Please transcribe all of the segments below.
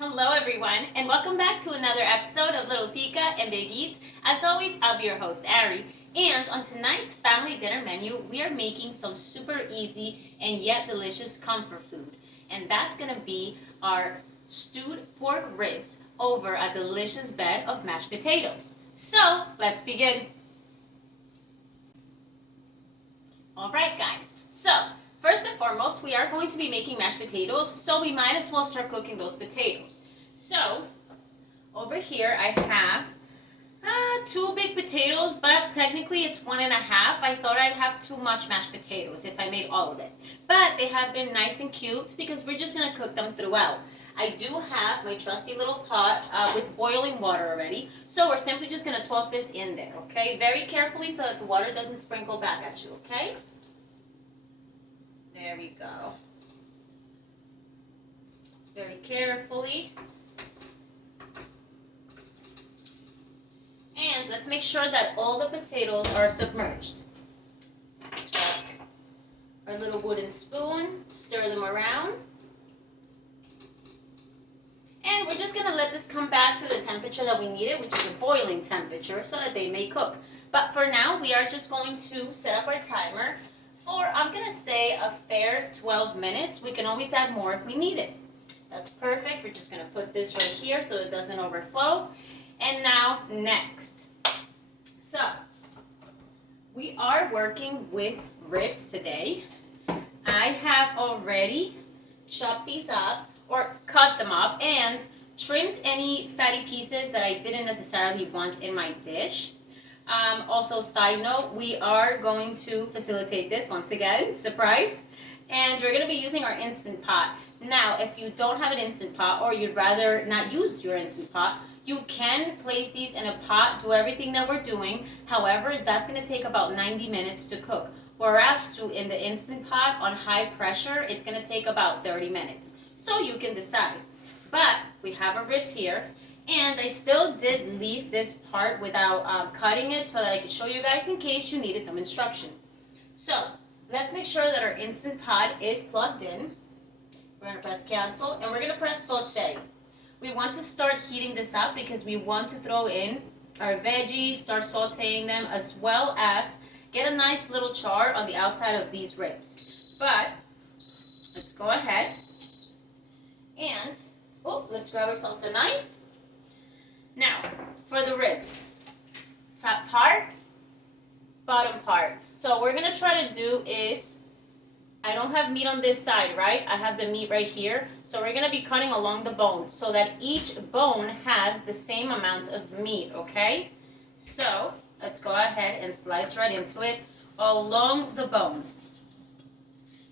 Hello everyone, and welcome back to another episode of Little Tika and Big Eats. As always, I'll be your host, Ari. And on tonight's family dinner menu, we are making some super easy and yet delicious comfort food. And that's gonna be our stewed pork ribs over a delicious bed of mashed potatoes. So, let's begin. Alright guys, so first and foremost, we are going to be making mashed potatoes, so we might as well start cooking those potatoes. So, over here I have two big potatoes, but technically it's 1.5. I thought I'd have too much mashed potatoes if I made all of it. But they have been nice and cubed because we're just going to cook them throughout. I do have my trusty little pot with boiling water already, so we're simply just going to toss this in there, okay? Very carefully so that the water doesn't sprinkle back at you, okay? There we go. Very carefully. And let's make sure that all the potatoes are submerged. Let's grab our little wooden spoon, stir them around. And we're just going to let this come back to the temperature that we need it, which is a boiling temperature, so that they may cook. But for now, we are just going to set up our timer for, I'm going to say, a fair 12 minutes. We can always add more if we need it. That's perfect. We're just going to put this right here so it doesn't overflow. And now, next. So, we are working with ribs today. I have already chopped these up, or cut them up, and trimmed any fatty pieces that I didn't necessarily want in my dish. Also, side note, we are going to facilitate this once again, surprise, and we're going to be using our Instant Pot. Now, if you don't have an Instant Pot, or you'd rather not use your Instant Pot, you can place these in a pot, do everything that we're doing. However, that's going to take about 90 minutes to cook. Whereas in the Instant Pot on high pressure, it's going to take about 30 minutes. So you can decide. But we have our ribs here. And I still did leave this part without cutting it so that I could show you guys in case you needed some instruction. So let's make sure that our Instant Pot is plugged in. We're going to press cancel and we're going to press saute. We want to start heating this up because we want to throw in our veggies, start sauteing them, as well as get a nice little char on the outside of these ribs. But let's go ahead and let's grab ourselves a knife. Now, for the ribs, top part, bottom part. So what we're going to try to do is, I don't have meat on this side, right? I have the meat right here. So we're going to be cutting along the bone so that each bone has the same amount of meat, okay? So let's go ahead and slice right into it along the bone.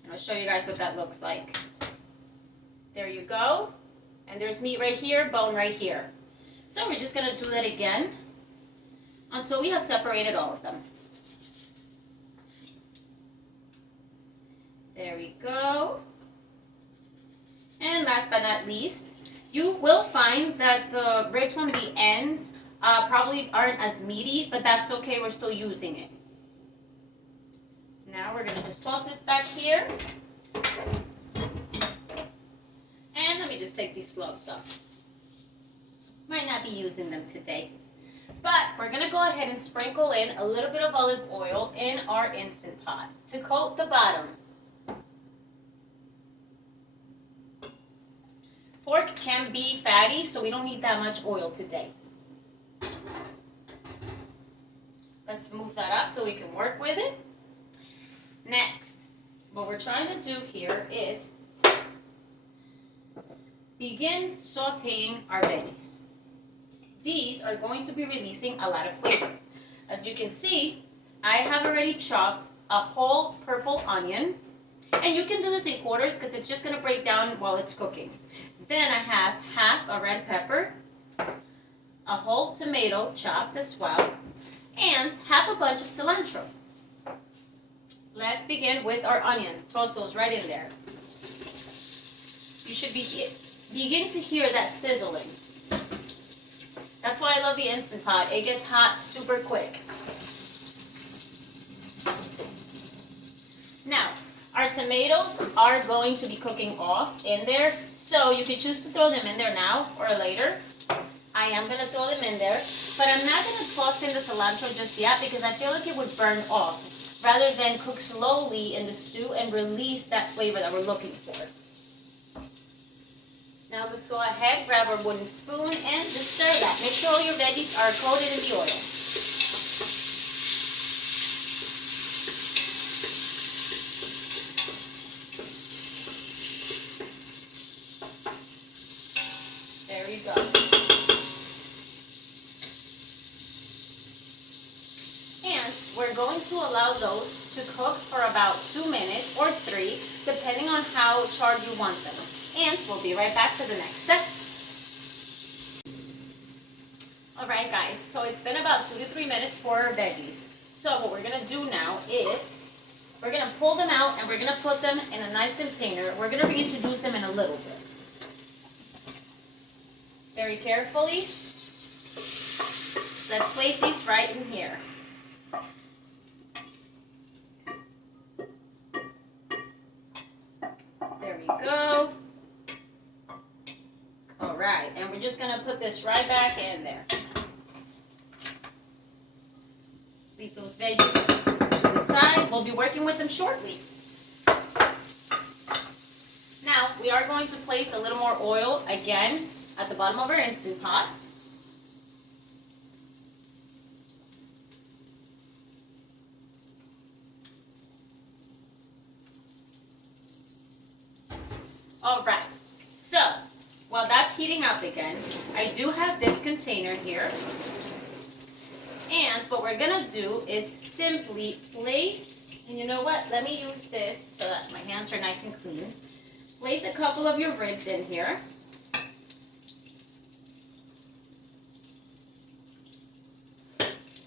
And I'll show you guys what that looks like. There you go. And there's meat right here, bone right here. So we're just going to do that again until we have separated all of them. There we go. And last but not least, you will find that the ribs on the ends probably aren't as meaty, but that's okay, we're still using it. Now we're going to just toss this back here. And let me just take these gloves off. Might not be using them today. But we're going to go ahead and sprinkle in a little bit of olive oil in our Instant Pot to coat the bottom. Pork can be fatty, so we don't need that much oil today. Let's move that up so we can work with it. Next, what we're trying to do here is begin sauteing our veggies. These are going to be releasing a lot of flavor. As you can see, I have already chopped a whole purple onion. And you can do this in quarters because it's just going to break down while it's cooking. Then I have half a red pepper, a whole tomato chopped as well, and half a bunch of cilantro. Let's begin with our onions. Toss those right in there. You should begin to hear that sizzling. That's why I love the Instant Pot. It gets hot super quick. Now, our tomatoes are going to be cooking off in there, so you could choose to throw them in there now or later. I am going to throw them in there, but I'm not going to toss in the cilantro just yet because I feel like it would burn off rather than cook slowly in the stew and release that flavor that we're looking for. Now let's go ahead, grab our wooden spoon and just stir that. Make sure all your veggies are coated in the oil. There you go. And we're going to allow those to cook for about 2 minutes or 3, depending on how charred you want them. And we'll be right back for the next step. Alright guys, so it's been about 2 to 3 minutes for our veggies. So what we're going to do now is we're going to pull them out and we're going to put them in a nice container. We're going to reintroduce them in a little bit. Very carefully. Let's place these right in here. There we go. Alright, and we're just going to put this right back in there. Leave those veggies to the side. We'll be working with them shortly. Now, we are going to place a little more oil again at the bottom of our Instant Pot. Alright, so while that's heating up again, I do have this container here. And what we're going to do is simply place, and you know what, let me use this so that my hands are nice and clean. Place a couple of your ribs in here.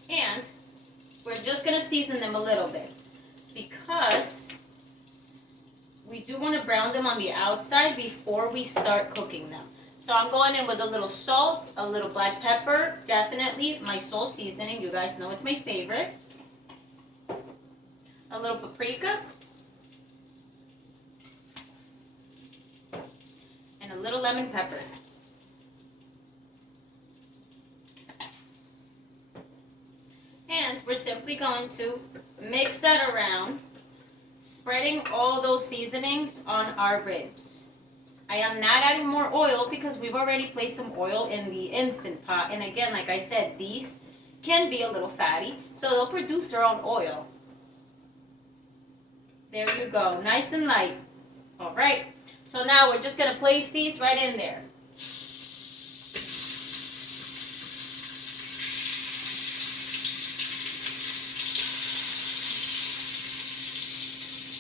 And we're just going to season them a little bit because we do want to brown them on the outside before we start cooking them. So I'm going in with a little salt, a little black pepper, definitely my soul seasoning. You guys know it's my favorite. A little paprika. And a little lemon pepper. And we're simply going to mix that around, spreading all those seasonings on our ribs. I am not adding more oil because we've already placed some oil in the Instant Pot. And again, like I said, these can be a little fatty, so they'll produce their own oil. There you go, nice and light. All right, so now we're just going to place these right in there.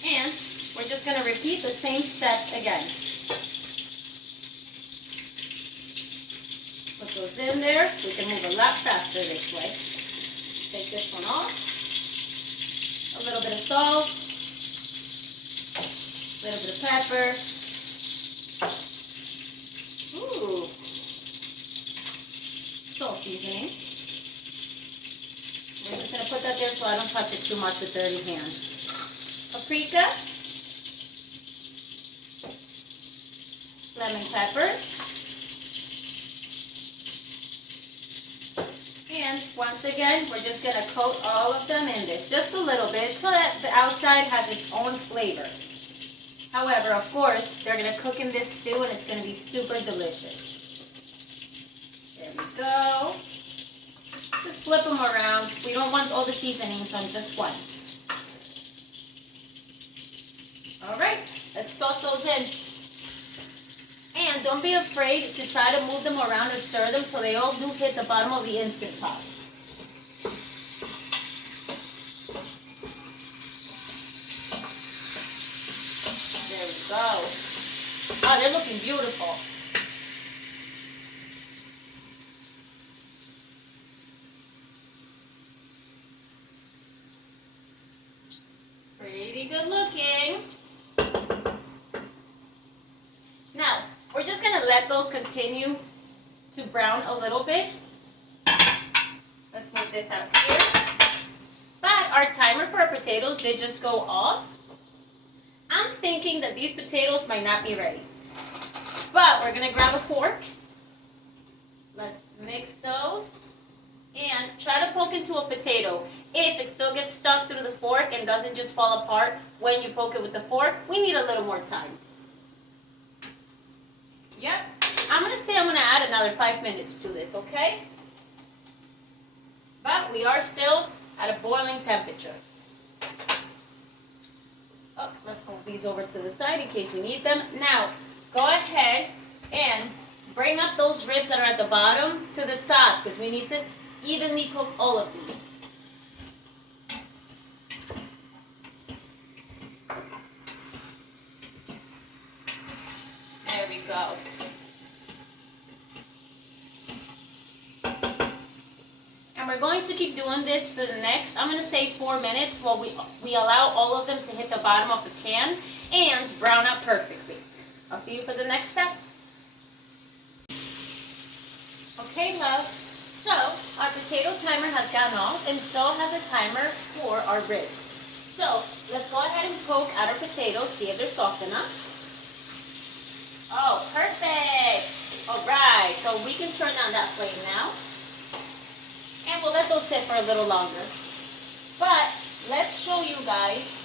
And we're just going to repeat the same steps again. Put those in there. We can move a lot faster this way. Take this one off. A little bit of salt. A little bit of pepper. Ooh. Salt seasoning. We're just going to put that there so I don't touch it too much with dirty hands. Paprika. Lemon pepper. And once again, we're just going to coat all of them in this, just a little bit, so that the outside has its own flavor. However, of course, they're going to cook in this stew and it's going to be super delicious. There we go. Just flip them around. We don't want all the seasonings on just one. All right, let's toss those in. And don't be afraid to try to move them around or stir them so they all do hit the bottom of the Instant Pot. There we go. Oh, they're looking beautiful. Pretty good looking. Now, we're just going to let those continue to brown a little bit. Let's move this out here. But our timer for our potatoes did just go off. I'm thinking that these potatoes might not be ready. But we're gonna grab a fork. Let's mix those and try to poke into a potato. If it still gets stuck through the fork and doesn't just fall apart when you poke it with the fork, we need a little more time. Yep, I'm gonna say I'm gonna add another 5 minutes to this, okay? But we are still at a boiling temperature. Oh, let's move these over to the side in case we need them. Now, go ahead and bring up those ribs that are at the bottom to the top because we need to evenly cook all of these. There we go. And we're going to keep doing this for the next, I'm going to say 4 minutes while we allow all of them to hit the bottom of the pan and brown up perfectly. I'll see you for the next step. Okay, loves, so our potato timer has gone off and so has our timer for our ribs. So let's go ahead and poke at our potatoes, see if they're soft enough. Oh, perfect. All right, so we can turn on that flame now. And we'll let those sit for a little longer. But let's show you guys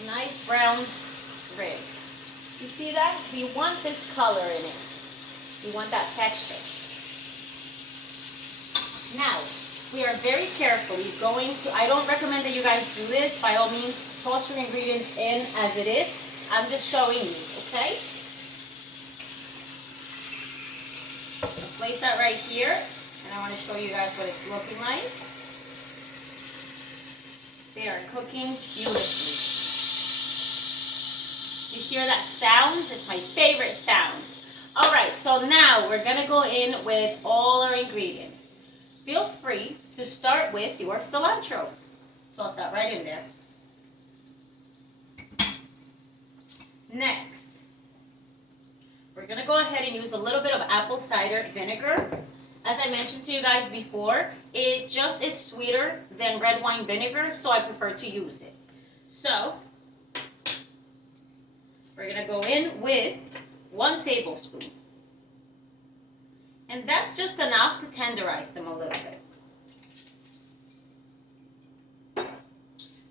a nice browned rib. You see that? We want this color in it. We want that texture. Now, we are very carefully going to, I don't recommend that you guys do this. By all means, toss your ingredients in as it is. I'm just showing you, okay? Place that right here. And I want to show you guys what it's looking like. They are cooking beautifully. You hear that sound? It's my favorite sound. Alright, so now we're going to go in with all our ingredients. Feel free to start with your cilantro. Toss that right in there. Next, we're going to go ahead and use a little bit of apple cider vinegar. As I mentioned to you guys before, it just is sweeter than red wine vinegar, so I prefer to use it. So, we're going to go in with 1 tablespoon. And that's just enough to tenderize them a little bit.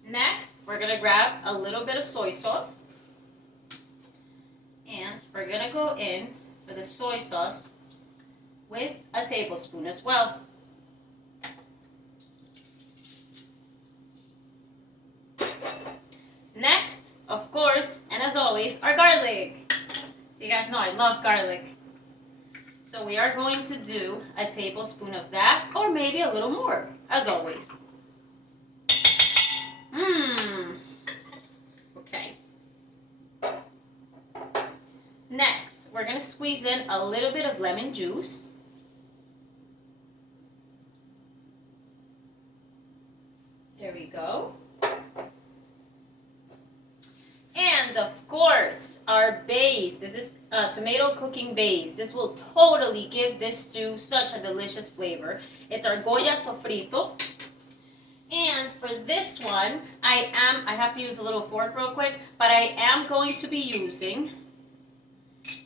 Next, we're going to grab a little bit of soy sauce. And we're going to go in for the soy sauce with a tablespoon as well. Next, of course, and as always, our garlic. You guys know I love garlic. So we are going to do a tablespoon of that, or maybe a little more, as always. Okay. Next, we're going to squeeze in a little bit of lemon juice. There we go. And of course, our base. This is tomato cooking base. This will totally give this stew such a delicious flavor. It's our Goya sofrito. And for this one, I have to use a little fork real quick, but I am going to be using,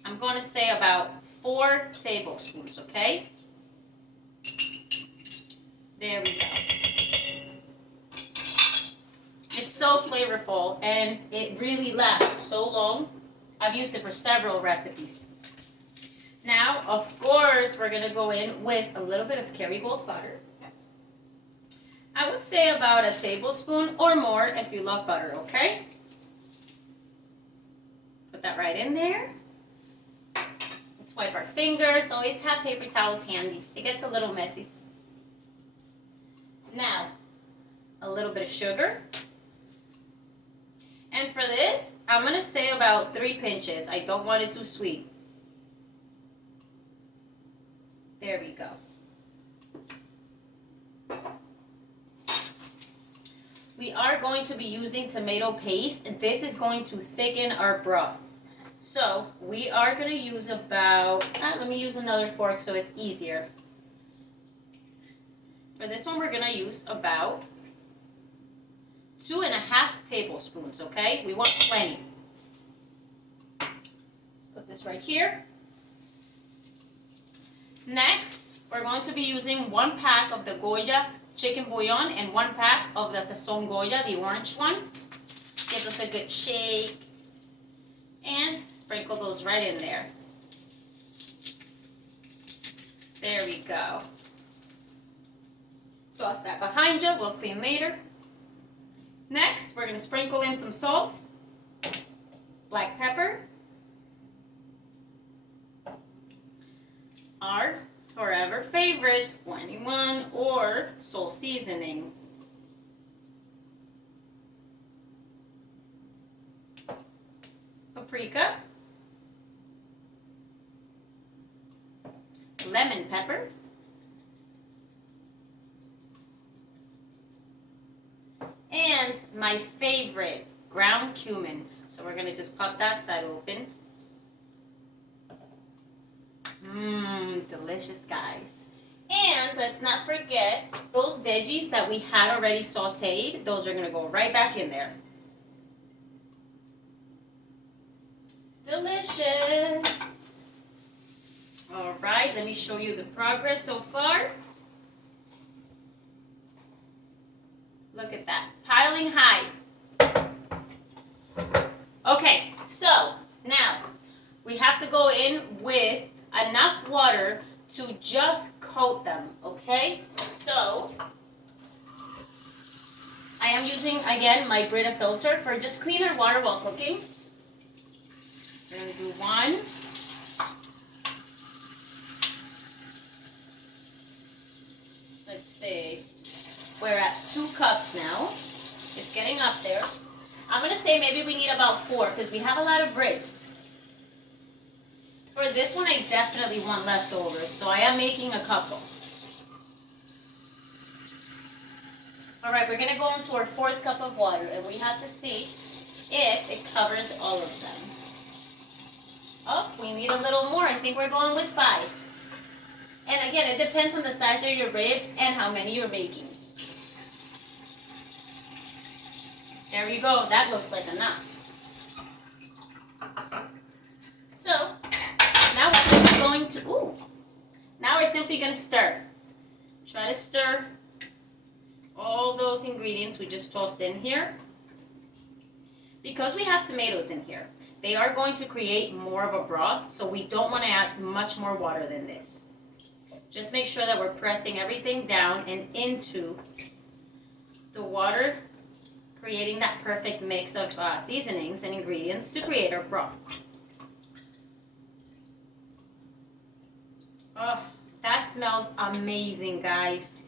I'm going to say about 4 tablespoons, okay? There we go. It's so flavorful and it really lasts so long. I've used it for several recipes. Now, of course, we're going to go in with a little bit of Kerrygold butter. I would say about a tablespoon or more if you love butter, okay? Put that right in there. Let's wipe our fingers. Always have paper towels handy. It gets a little messy. Now, a little bit of sugar. And for this, I'm going to say about 3 pinches. I don't want it too sweet. There we go. We are going to be using tomato paste. This is going to thicken our broth. So we are going to use about, let me use another fork so it's easier. For this one, we're going to use about 2.5 tablespoons, okay? We want plenty. Let's put this right here. Next, we're going to be using 1 pack of the Goya chicken bouillon and 1 pack of the Sazon Goya, the orange one. Give us a good shake and sprinkle those right in there. There we go. Toss that behind you, we'll clean later. Next, we're going to sprinkle in some salt, black pepper, our forever favorite 21 or Soul seasoning. Paprika, lemon pepper, and my favorite, ground cumin. So we're going to just pop that side open. Delicious, guys. And let's not forget those veggies that we had already sauteed. Those are going to go right back in there. Delicious. All right, let me show you the progress so far. Look at that, piling high. Okay, so now we have to go in with enough water to just coat them, okay? So I am using, again, my Brita filter for just cleaner water while cooking. We're going to do 1. Let's see. We're at 2 cups now. It's getting up there. I'm going to say maybe we need about 4 because we have a lot of ribs. For this one, I definitely want leftovers, so I am making a couple. All right, we're going to go into our 4th cup of water, and we have to see if it covers all of them. Oh, we need a little more. I think we're going with 5. And again, it depends on the size of your ribs and how many you're making. There we go. That looks like enough. So, now we're going to, now we're simply going to stir. Try to stir all those ingredients we just tossed in here. Because we have tomatoes in here, they are going to create more of a broth, so we don't want to add much more water than this. Just make sure that we're pressing everything down and into the water, creating that perfect mix of seasonings and ingredients to create our broth. Oh, that smells amazing, guys.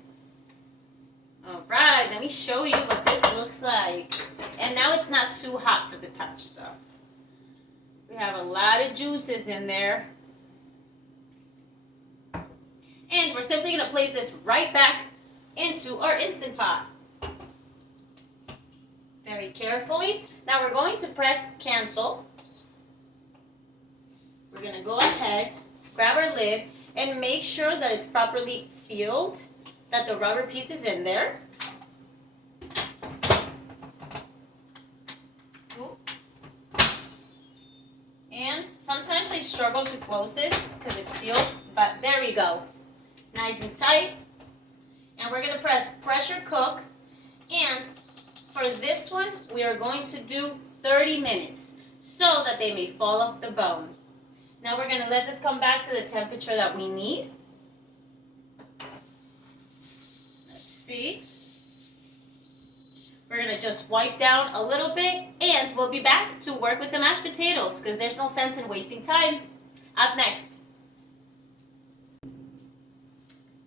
All right, let me show you what this looks like. And now it's not too hot for the touch, so we have a lot of juices in there. And we're simply going to place this right back into our Instant Pot. Very carefully. Now we're going to press cancel. We're going to go ahead, grab our lid, and make sure that it's properly sealed, that the rubber piece is in there. And sometimes I struggle to close this because it seals, but there we go. Nice and tight. And we're going to press pressure cook. And for this one, we are going to do 30 minutes so that they may fall off the bone. Now we're going to let this come back to the temperature that we need. Let's see. We're going to just wipe down a little bit, and we'll be back to work with the mashed potatoes because there's no sense in wasting time. Up next.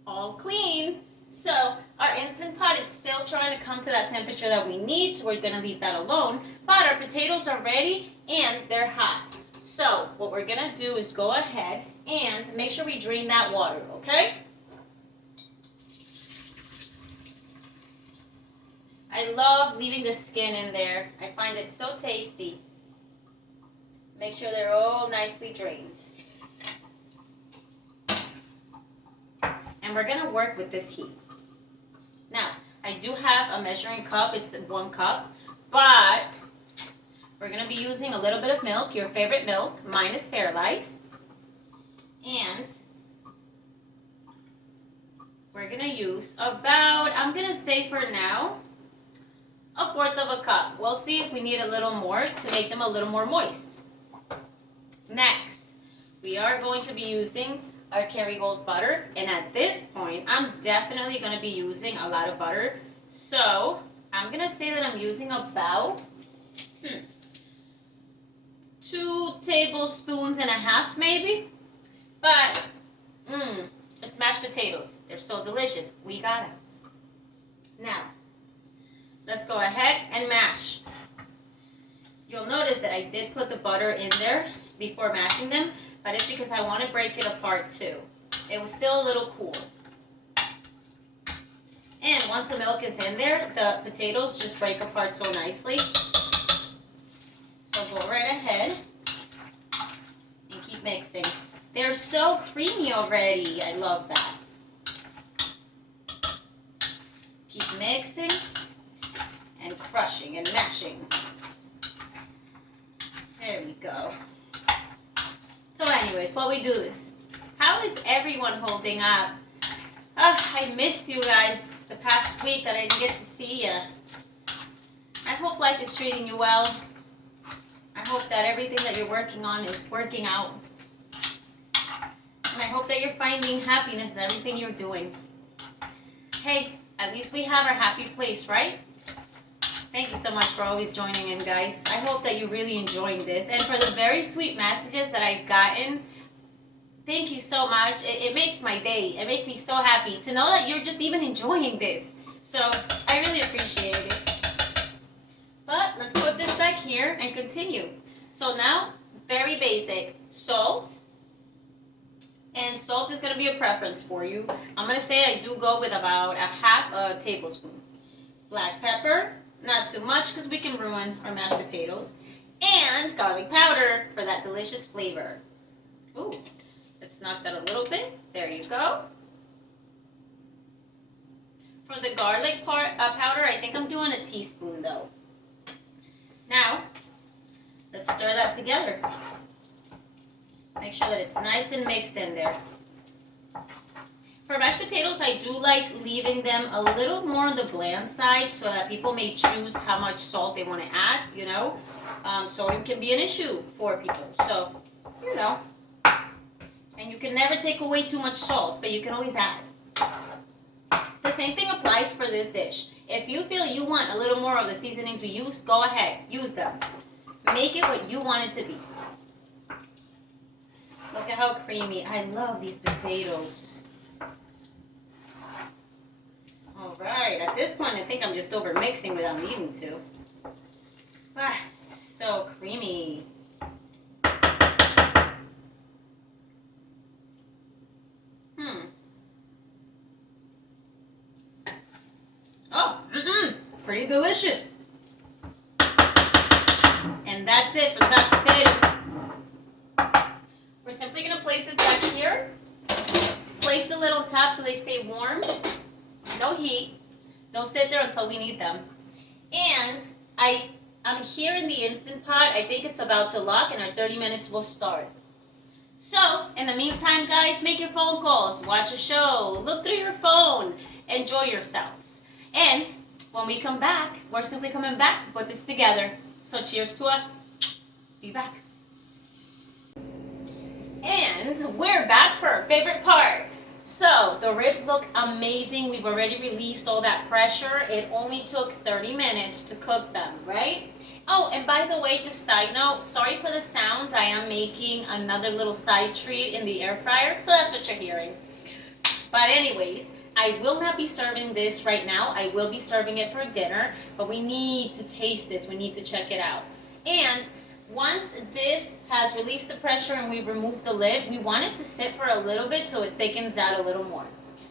All clean. So our Instant Pot, it's still trying to come to that temperature that we need, so we're going to leave that alone. But our potatoes are ready and they're hot. So what we're going to do is go ahead and make sure we drain that water, okay? I love leaving the skin in there. I find it so tasty. Make sure they're all nicely drained. And we're going to work with this heat. Now, I I do have a measuring cup, it's 1 cup, but we're going to be using a little bit of milk, your favorite milk. Mine is Fairlife. And we're going to use about, I'm going to say for now, 1/4 of a cup. We'll see if we need a little more to make them a little more moist. Next, we are going to be using our Kerrygold butter. And at this point, I'm definitely going to be using a lot of butter. So I'm going to say that I'm using about 2 tablespoons and a half maybe. But, it's mashed potatoes. They're so delicious. We got it. Now, let's go ahead and mash. You'll notice that I did put the butter in there before mashing them, but it's because I want to break it apart too. It was still a little cool. And once the milk is in there, the potatoes just break apart so nicely. So go right ahead and keep mixing. They're so creamy already. I love that. Keep mixing and crushing and mashing. There we go. So anyways, while we do this, how is everyone holding up? I missed you guys the past week that I didn't get to see you. I hope life is treating you well. I hope that everything that you're working on is working out. And I hope that you're finding happiness in everything you're doing. Hey, at least we have our happy place, right? Thank you so much for always joining in, guys. I hope that you're really enjoying this. And for the very sweet messages that I've gotten, thank you so much. It makes my day. It makes me so happy to know that you're just even enjoying this. So I really appreciate it. But let's put this back here and continue. So now, very basic, salt. And salt is going to be a preference for you. I'm going to say I do go with about 1/2 tablespoon. Black pepper, not too much because we can ruin our mashed potatoes. And garlic powder for that delicious flavor. Ooh, let's knock that a little bit. There you go. For the garlic powder, I think I'm doing a teaspoon though. Now, let's stir that together. Make sure that it's nice and mixed in there. For mashed potatoes, I do like leaving them a little more on the bland side so that people may choose how much salt they want to add, you know. Sodium can be an issue for people, so, you know. And you can never take away too much salt, but you can always add. The same thing applies for this dish. If you feel you want a little more of the seasonings we use, go ahead, use them. Make it what you want it to be. Look at how creamy. I love these potatoes. Alright, at this point I think I'm just over mixing without needing to. Ah, it's so creamy. Oh, pretty delicious. And that's it for the mashed potatoes. We're simply going to place this back here. Place the lid on top so they stay warm. No heat. They'll sit there until we need them. And I'm here in the Instant Pot. I think it's about to lock and our 30 minutes will start. So, in the meantime, guys, make your phone calls, watch a show, look through your phone, enjoy yourselves. And when we come back, we're simply coming back to put this together. So cheers to us. Be back. And we're back for our favorite part. So the ribs look amazing. We've already released all that pressure. It only took 30 minutes to cook them, right? Oh, and by the way, just side note, sorry for the sound. I am making another little side treat in the air fryer, so that's what you're hearing. But anyways, I will not be serving this right now. I will be serving it for dinner, but we need to taste this. We need to check it out. And once this has released the pressure and we remove the lid, we want it to sit for a little bit so it thickens out a little more.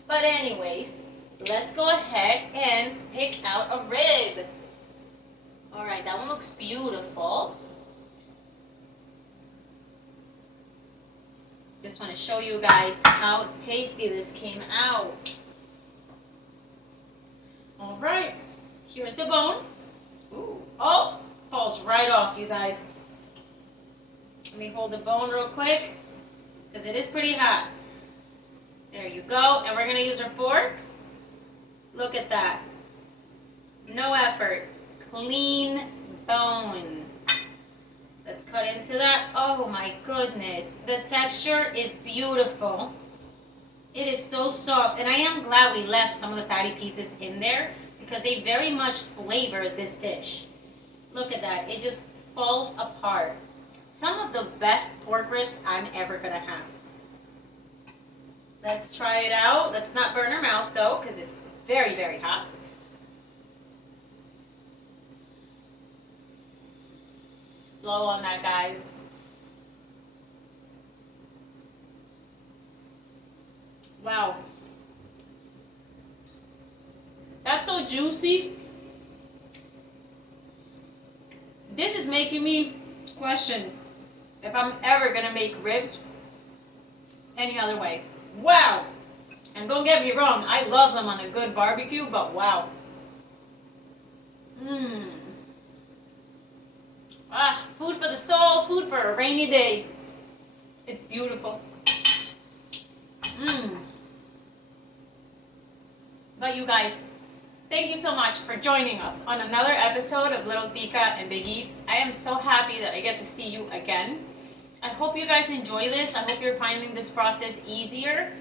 But anyways, let's go ahead and pick out a rib. Alright, that one looks beautiful. Just want to show you guys how tasty this came out. Alright. Here's the bone. Ooh. Oh, falls right off, you guys. Let me hold the bone real quick, because it is pretty hot. There you go. And we're going to use our fork. Look at that. No effort. Clean bone. Let's cut into that. Oh my goodness. The texture is beautiful. It is so soft. And I am glad we left some of the fatty pieces in there because they very much flavor this dish. Look at that. It just falls apart. Some of the best pork ribs I'm ever going to have. Let's try it out. Let's not burn our mouth though because it's very, very hot. Blow on that, guys. Wow. That's so juicy. This is making me question if I'm ever gonna make ribs any other way. Wow. And don't get me wrong, I love them on a good barbecue, but wow. Food for the soul, food for a rainy day. It's beautiful. But you guys, thank you so much for joining us on another episode of Little Tika and Big Eats. I am so happy that I get to see you again. I hope you guys enjoy this. I hope you're finding this process easier.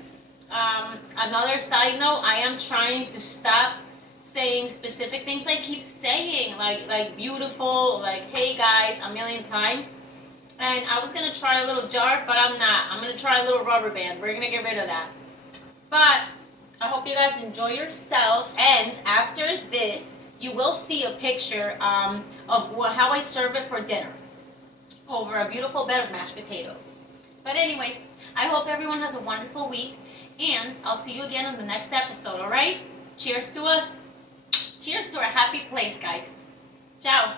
Another side note, I am trying to stop saying specific things I keep saying, like beautiful, like hey guys, a million times. And I was gonna try a little jar, but I'm not. I'm gonna try a little rubber band. We're gonna get rid of that. But I hope you guys enjoy yourselves. And after this, you will see a picture of how I serve it for dinner over a beautiful bed of mashed potatoes. But anyways, I hope everyone has a wonderful week. And I'll see you again on the next episode, alright? Cheers to us. Cheers to our happy place, guys. Ciao.